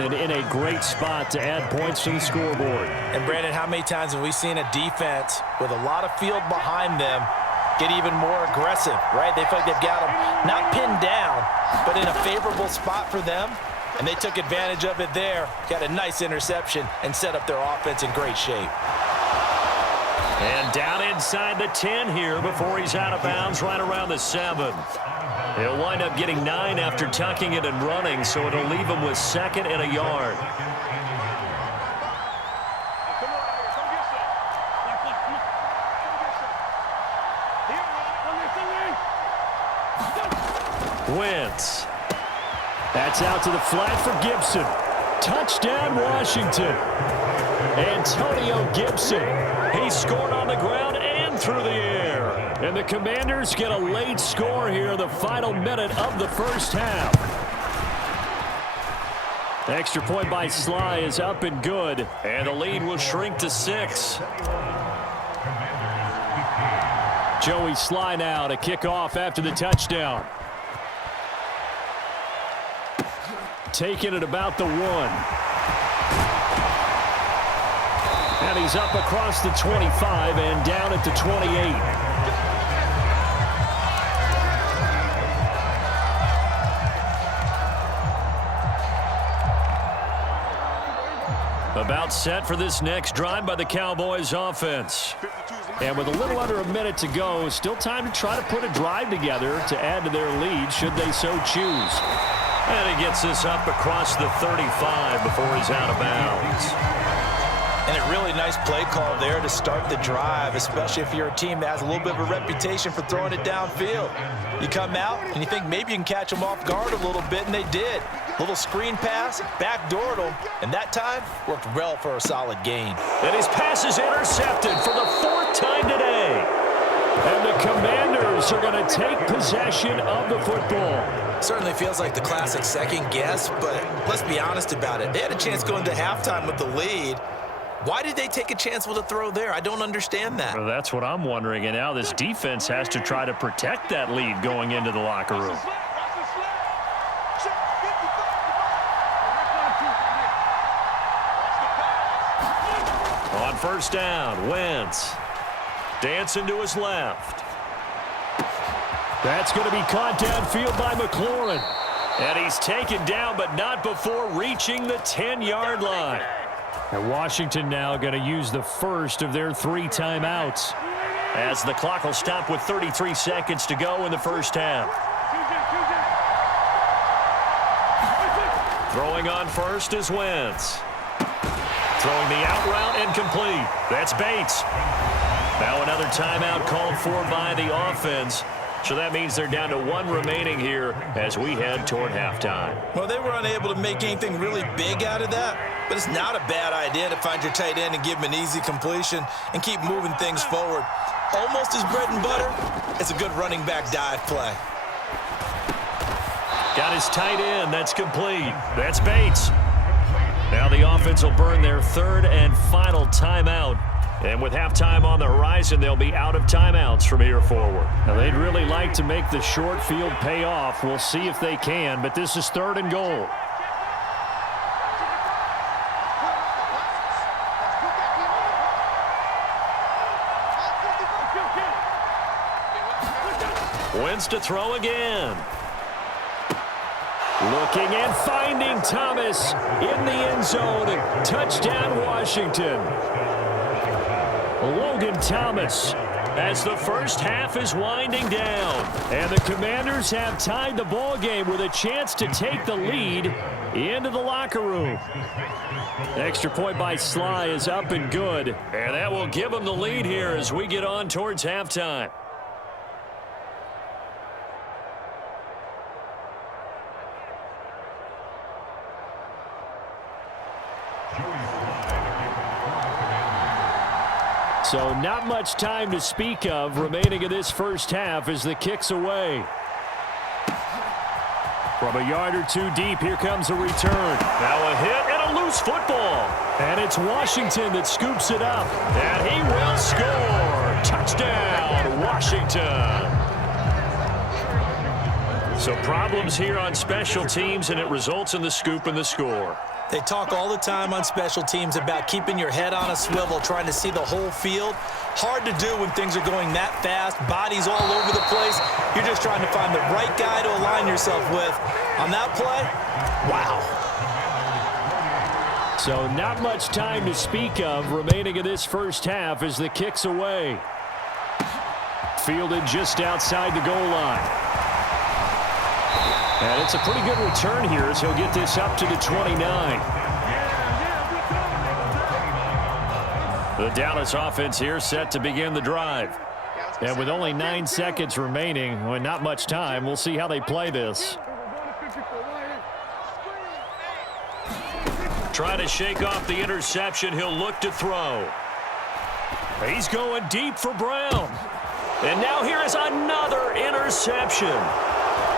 in a great spot to add points to the scoreboard. And Brandon, how many times have we seen a defense with a lot of field behind them get even more aggressive, right? They feel like they've got them not pinned down, but in a favorable spot for them, and they took advantage of it there, got a nice interception, and set up their offense in great shape. And down inside the 10 here before he's out of bounds right around the 7. He'll wind up getting 9 after tucking it and running, so it'll leave him with 2nd and a yard. Wentz. That's out to the flat for Gibson. Touchdown, Washington. Antonio Gibson. He scored on the ground and through the air. And the Commanders get a late score here in the final minute of the first half. The extra point by Sly is up and good. And the lead will shrink to 6. Joey Sly now to kick off after the touchdown. Taking it about the 1. And he's up across the 25 and down at the 28. About set for this next drive by the Cowboys offense. And with a little under a minute to go, still time to try to put a drive together to add to their lead should they so choose. And he gets this up across the 35 before he's out of bounds. And a really nice play call there to start the drive, especially if you're a team that has a little bit of a reputation for throwing it downfield. You come out and you think maybe you can catch them off guard a little bit, and they did. Little screen pass, backdoored them, and that time worked well for a solid gain. And his pass is intercepted for the 4th time today. And the Commanders are going to take possession of the football. Certainly feels like the classic second guess, but let's be honest about it. They had a chance going to halftime with the lead. Why did they take a chance with a throw there? I don't understand that. Well, that's what I'm wondering. And now this defense has to try to protect that lead going into the locker room. On first down, Wentz. Dancing to his left. That's going to be caught downfield by McLaurin. And he's taken down, but not before reaching the 10-yard line. And Washington now going to use the first of their 3 timeouts, as the clock will stop with 33 seconds to go in the first half. Throwing on first is Wentz. Throwing the out route and complete. That's Bates. Now another timeout called for by the offense. So that means they're down to 1 remaining here as we head toward halftime. Well, they were unable to make anything really big out of that, but it's not a bad idea to find your tight end and give him an easy completion and keep moving things forward. Almost his bread and butter. It's a good running back dive play. Got his tight end. That's complete. That's Bates. Now the offense will burn their 3rd and final timeout. And with halftime on the horizon, they'll be out of timeouts from here forward. Now, they'd really like to make the short field pay off. We'll see if they can, but this is 3rd and goal. Wentz to throw again. Looking and finding Thomas in the end zone. Touchdown, Washington. Logan Thomas as the first half is winding down. And the Commanders have tied the ball game with a chance to take the lead into the locker room. Extra point by Sly is up and good. And that will give them the lead here as we get on towards halftime. So not much time to speak of remaining in this first half as the kick's away. From a yard or 2 deep, here comes a return. Now a hit and a loose football. And it's Washington that scoops it up. And he will score. Touchdown, Washington. So problems here on special teams, and it results in the scoop and the score. They talk all the time on special teams about keeping your head on a swivel, trying to see the whole field. Hard to do when things are going that fast, bodies all over the place. You're just trying to find the right guy to align yourself with. On that play, wow. So not much time to speak of remaining in this first half as the kick's away. Fielded just outside the goal line. And it's a pretty good return here as he'll get this up to the 29. The Dallas offense here set to begin the drive. And with only 9 seconds remaining, with not much time, we'll see how they play this. Trying to shake off the interception. He'll look to throw. He's going deep for Brown. And now here is another interception.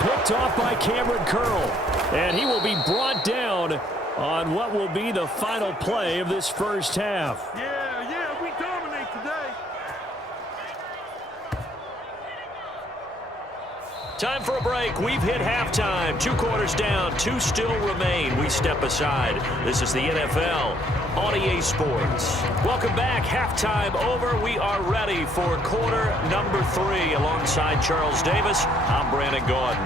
Picked off by Cameron Curl. And he will be brought down on what will be the final play of this first half. Yeah, we dominate today. Time for a break. We've hit halftime. 2 quarters down. 2 still remain. We step aside. This is the NFL on EA Sports. Welcome back. Halftime over. We are ready for quarter number 3 alongside Charles Davis. I'm Brandon Gordon.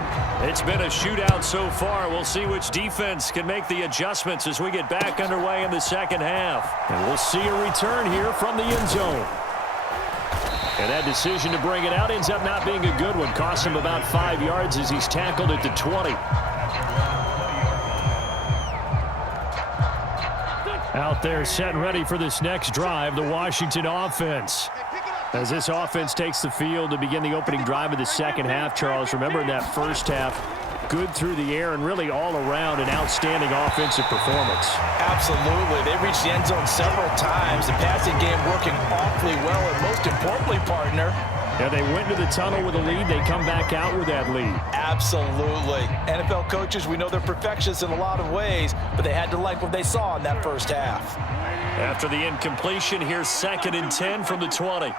It's been a shootout so far. We'll see which defense can make the adjustments as we get back underway in the second half. And we'll see a return here from the end zone. And that decision to bring it out ends up not being a good one. Costs him about 5 yards as he's tackled at the 20. Out there set and ready for this next drive, the Washington offense. As this offense takes the field to begin the opening drive of the second half, Charles, remember in that first half, good through the air and really all around an outstanding offensive performance. Absolutely. They reached the end zone several times. The passing game working awfully well, and most importantly, partner, yeah, they went into the tunnel with a lead. They come back out with that lead. Absolutely. NFL coaches, we know they're perfectionists in a lot of ways, but they had to like what they saw in that first half. After the incompletion, here's 2nd and 10 from the 20.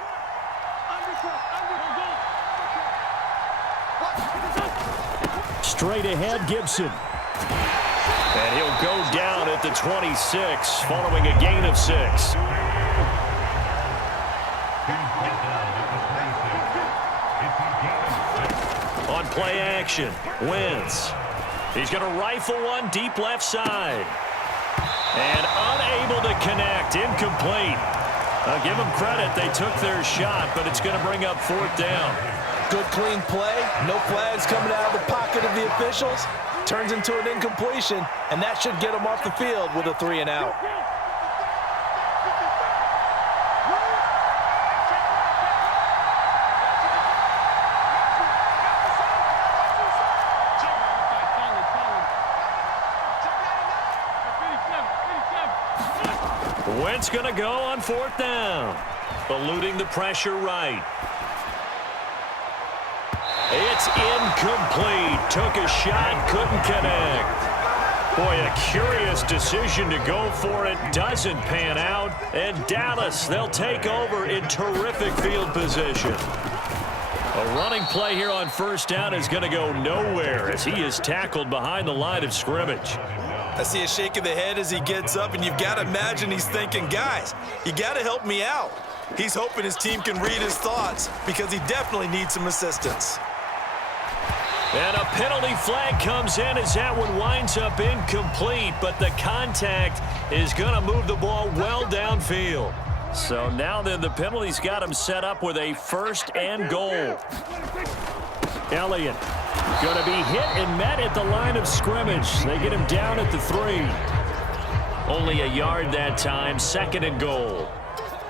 Straight ahead, Gibson. And he'll go down at the 26 following a gain of 6. On play action, Wentz. He's going to rifle one deep left side. And unable to connect, incomplete. I'll give them credit, they took their shot, but it's going to bring up 4th down. Good, clean play. No flags coming out of the pocket of the officials. Turns into an incompletion, and that should get them off the field with a 3 and out. Wentz going to go on 4th down. Eluding the pressure right. It's incomplete. Took a shot, couldn't connect. Boy, a curious decision to go for it. Doesn't pan out. And Dallas, they'll take over in terrific field position. A running play here on 1st down is going to go nowhere as he is tackled behind the line of scrimmage. I see a shake of the head as he gets up, and you've got to imagine he's thinking, guys, you got to help me out. He's hoping his team can read his thoughts because he definitely needs some assistance. And a penalty flag comes in as that one winds up incomplete, but the contact is going to move the ball well downfield. So now then the penalty's got him set up with a 1st and goal. Elliott going to be hit and met at the line of scrimmage. They get him down at the 3. Only a yard that time, 2nd and goal.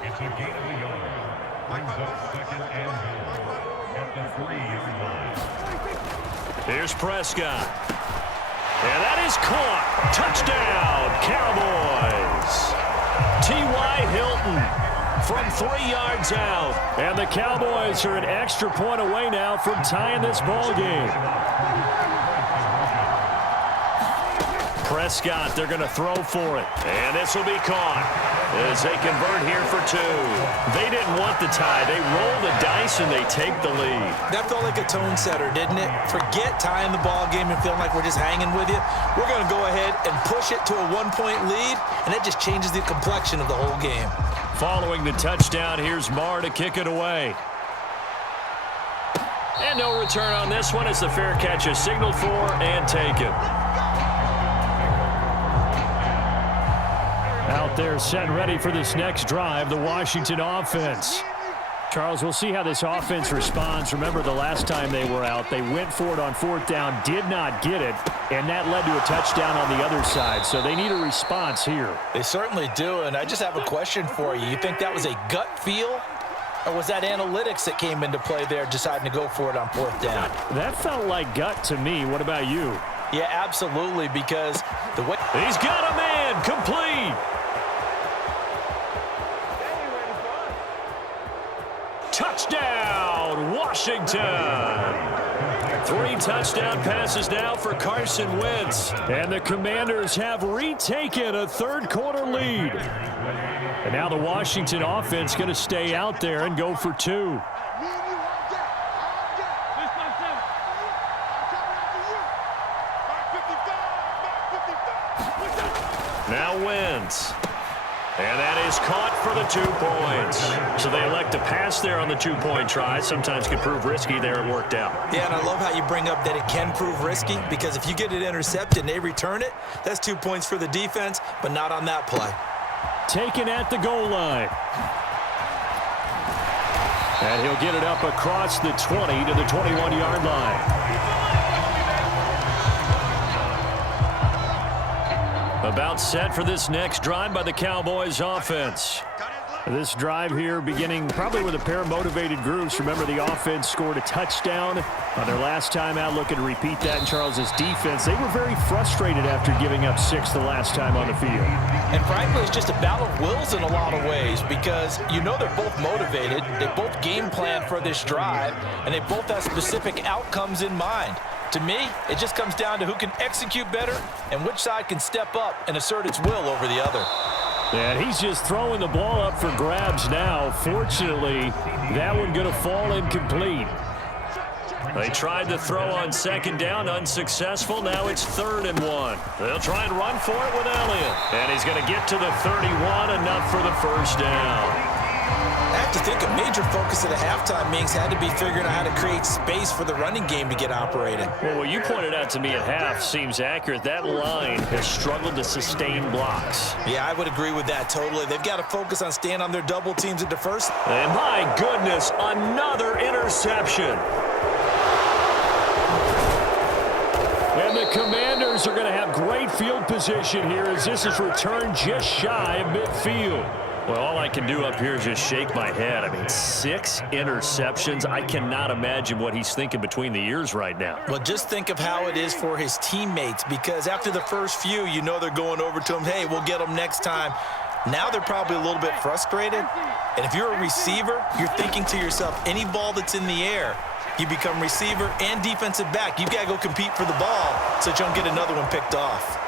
It's a gain of a yard. Brings up 2nd and goal at the 3-yard line. Here's Prescott. And that is caught. Touchdown, Cowboys. T.Y. Hilton from 3 yards out. And the Cowboys are an extra point away now from tying this ball game. Prescott, they're going to throw for it. And this will be caught as they convert here for 2. They didn't want the tie. They roll the dice and they take the lead. That felt like a tone setter, didn't it? Forget tying the ball game and feeling like we're just hanging with you. We're going to go ahead and push it to a 1-point lead, and that just changes the complexion of the whole game. Following the touchdown, here's Marr to kick it away. And no return on this one as the fair catch is signaled for and taken. Out there set and ready for this next drive, the Washington offense. Charles, we'll see how this offense responds. Remember the last time they were out, they went for it on 4th down, did not get it, and that led to a touchdown on the other side. So they need a response here. They certainly do, and I just have a question for you. You think that was a gut feel? Or was that analytics that came into play there, deciding to go for it on 4th down? That felt like gut to me. What about you? Yeah, absolutely, because the way... He's got a man, complete. Touchdown, Washington. 3 touchdown passes now for Carson Wentz. And the Commanders have retaken a 3rd-quarter lead. And now the Washington offense going to stay out there and go for 2. Now Wentz. And that is caught for the 2 points. So they elect to pass there on the 2-point try. Sometimes can prove risky. There it worked out. Yeah, and I love how you bring up that it can prove risky, because if you get it intercepted and they return it, that's 2 points for the defense, but not on that play. Taken at the goal line. And he'll get it up across the 20 to the 21-yard line. About set for this next drive by the Cowboys offense. This drive here beginning probably with a pair of motivated groups. Remember, the offense scored a touchdown on their last time out, looking to repeat that in Charles's defense. They were very frustrated after giving up 6 the last time on the field. And frankly, it's just a battle of wills in a lot of ways, because you know they're both motivated. They both game plan for this drive, and they both have specific outcomes in mind. To me, it just comes down to who can execute better and which side can step up and assert its will over the other. And he's just throwing the ball up for grabs now. Fortunately, that one going to fall incomplete. They tried to throw on 2nd down, unsuccessful. Now it's 3rd and 1. They'll try and run for it with Elliott. And he's going to get to the 31, enough for the 1st down. I have to think a major focus at the halftime meetings had to be figuring out how to create space for the running game to get operating. Well, what you pointed out to me at half seems accurate. That line has struggled to sustain blocks. Yeah, I would agree with that totally. They've got to focus on staying on their double teams at the first. And my goodness, another interception. And the Commanders are going to have great field position here as this is returned just shy of midfield. Well, all I can do up here is just shake my head. I mean, 6 interceptions. I cannot imagine what he's thinking between the ears right now. Well, just think of how it is for his teammates, because after the first few, you know they're going over to him, hey, we'll get them next time. Now they're probably a little bit frustrated. And if you're a receiver, you're thinking to yourself, any ball that's in the air, you become receiver and defensive back. You've got to go compete for the ball so that you don't get another one picked off.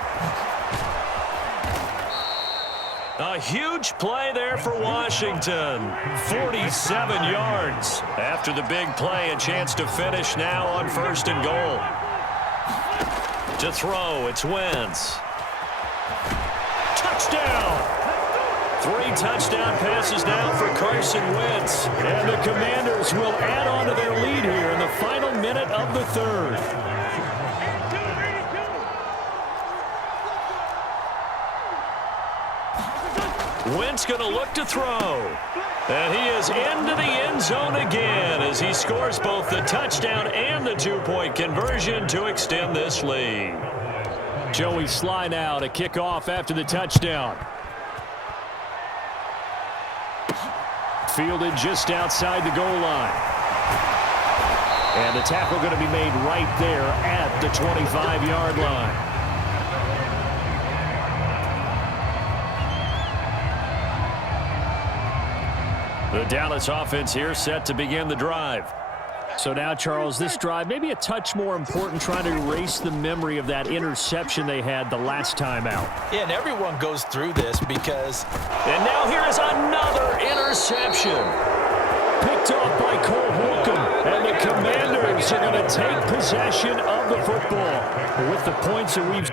A huge play there for Washington. 47 yards. After the big play, a chance to finish now on 1st and goal. To throw, it's Wentz. Touchdown! 3 touchdown passes now for Carson Wentz. And the Commanders will add on to their lead here in the final minute of the 3rd. Wentz going to look to throw. And he is into the end zone again as he scores both the touchdown and the 2-point conversion to extend this lead. Joey Sly now to kick off after the touchdown. Fielded just outside the goal line. And the tackle going to be made right there at the 25-yard line. The Dallas offense here set to begin the drive. So now, Charles, this drive maybe a touch more important, trying to erase the memory of that interception they had the last time out. Yeah, and everyone goes through this because... And now here is another interception. Picked off by Cole Holcomb, and the Commanders are going to take possession of the football. With the points that we've